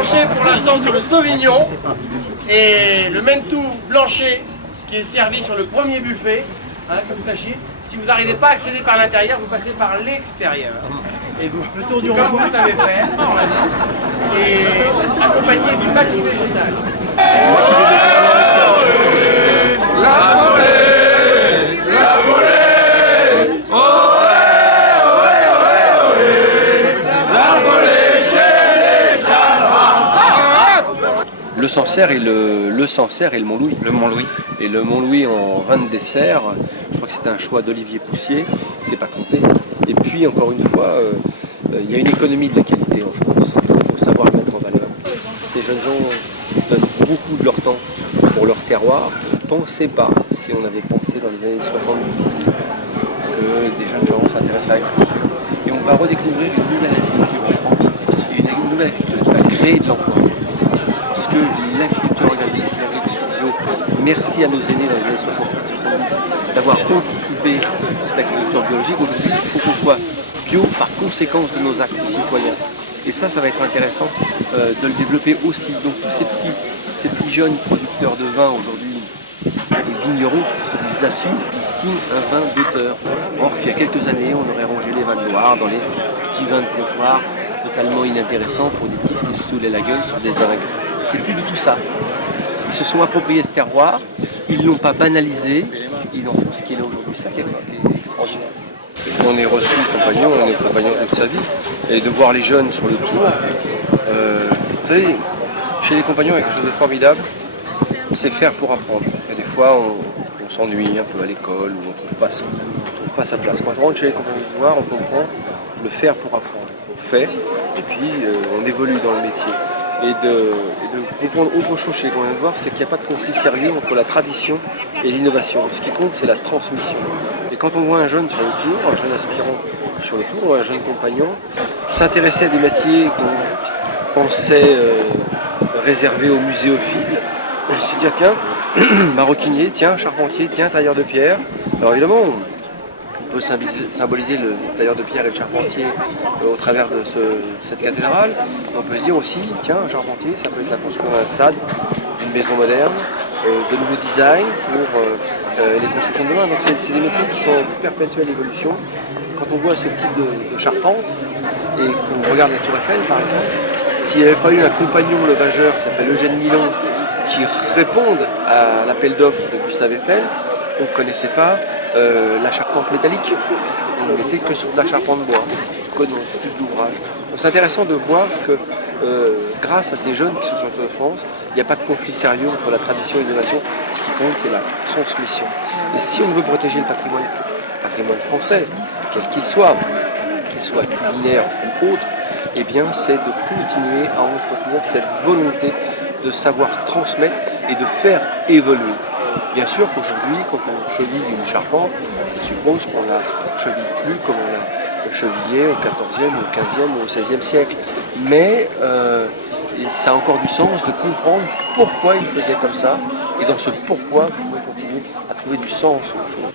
pencher pour l'instant sur le Sauvignon et le Mentou blanchet qui est servi sur le premier buffet. Hein, que vous sachiez, si vous n'arrivez pas à accéder par l'intérieur, vous passez par l'extérieur. Et vous, le tour du comme vous savez faire, et accompagné du maquis végétal. La volée, la volée, ohé, la volée chez les Chavras. Le Sancerre et le Mont-Louis. Le Mont-Louis. Et le Mont-Louis en vin de dessert, je crois que c'était un choix d'Olivier Poussier, il ne s'est pas trompé. Et puis encore une fois, il y a une économie de la qualité en France, il faut savoir mettre en valeur. Ces jeunes gens donnent beaucoup de leur temps pour leur terroir. Ne pensez pas, si on avait pensé dans les années 70, que des jeunes gens s'intéresseraient à l'agriculture. Et on va redécouvrir une nouvelle agriculture en France, et une nouvelle agriculture qui va créer de l'emploi. Parce que l'agriculture organique, l'agriculture bio, merci à nos aînés dans les années 68-70 d'avoir anticipé cette agriculture biologique. Aujourd'hui, il faut qu'on soit bio par conséquence de nos actes citoyens. Et ça va être intéressant de le développer aussi. Donc tous ces petits jeunes producteurs de vin aujourd'hui, les vignerons, ils assument, ils signent un vin d'auteur. Or qu'il y a quelques années, on aurait rangé les vins noirs dans les petits vins de comptoir totalement inintéressants pour des types qui se saoulaient la gueule sur des zingues. C'est plus du tout ça. Ils se sont appropriés ce terroir, ils ne l'ont pas banalisé, ils en font ce qu'il est aujourd'hui. C'est ça qui est extraordinaire. On est reçu compagnon, on est compagnon toute sa vie. Et de voir les jeunes sur le tour, vous savez, chez les compagnons, il y a quelque chose de formidable, c'est faire pour apprendre. Et des fois, on s'ennuie un peu à l'école, ou on ne trouve pas sa place. Quand on rentre chez les compagnons de voir, on comprend le faire pour apprendre. On fait, et puis on évolue dans le métier. Et de comprendre autre chose chez les compagnons de voir, c'est qu'il n'y a pas de conflit sérieux entre la tradition et l'innovation. Ce qui compte, c'est la transmission. Et quand on voit un jeune sur le tour, un jeune aspirant sur le tour, un jeune compagnon, s'intéresser à des métiers qu'on pensait réservés aux muséophiles, se dire tiens, maroquinier, tiens, charpentier, tiens, tailleur de pierre. Alors évidemment, on peut symboliser le tailleur de pierre et le charpentier au travers de cette cathédrale. On peut se dire aussi, tiens, un charpentier, ça peut être la construction d'un stade, d'une maison moderne, de nouveaux designs pour les constructions de demain. Donc c'est des métiers qui sont en perpétuelle évolution. Quand on voit ce type de charpente et qu'on regarde la Tour Eiffel par exemple, s'il n'y avait pas eu un compagnon levageur qui s'appelle Eugène Milon qui réponde à l'appel d'offres de Gustave Eiffel, on ne connaissait pas la charpente métallique. On n'était que sur de la charpente bois, que dans ce type d'ouvrage. C'est intéressant de voir que grâce à ces jeunes qui sont sur le Tour de France, il n'y a pas de conflit sérieux entre la tradition et l'innovation. Ce qui compte, c'est la transmission. Et si on veut protéger le patrimoine français, quel qu'il soit culinaire ou autre, eh bien c'est de continuer à entretenir cette volonté de savoir transmettre et de faire évoluer. Bien sûr qu'aujourd'hui, quand on cheville une charpente, je suppose qu'on la cheville plus comme on la chevillait au XIVe, au XVe ou au XVIe siècle. Mais ça a encore du sens de comprendre pourquoi il faisait comme ça. Et dans ce pourquoi, on peut continuer à trouver du sens aux choses.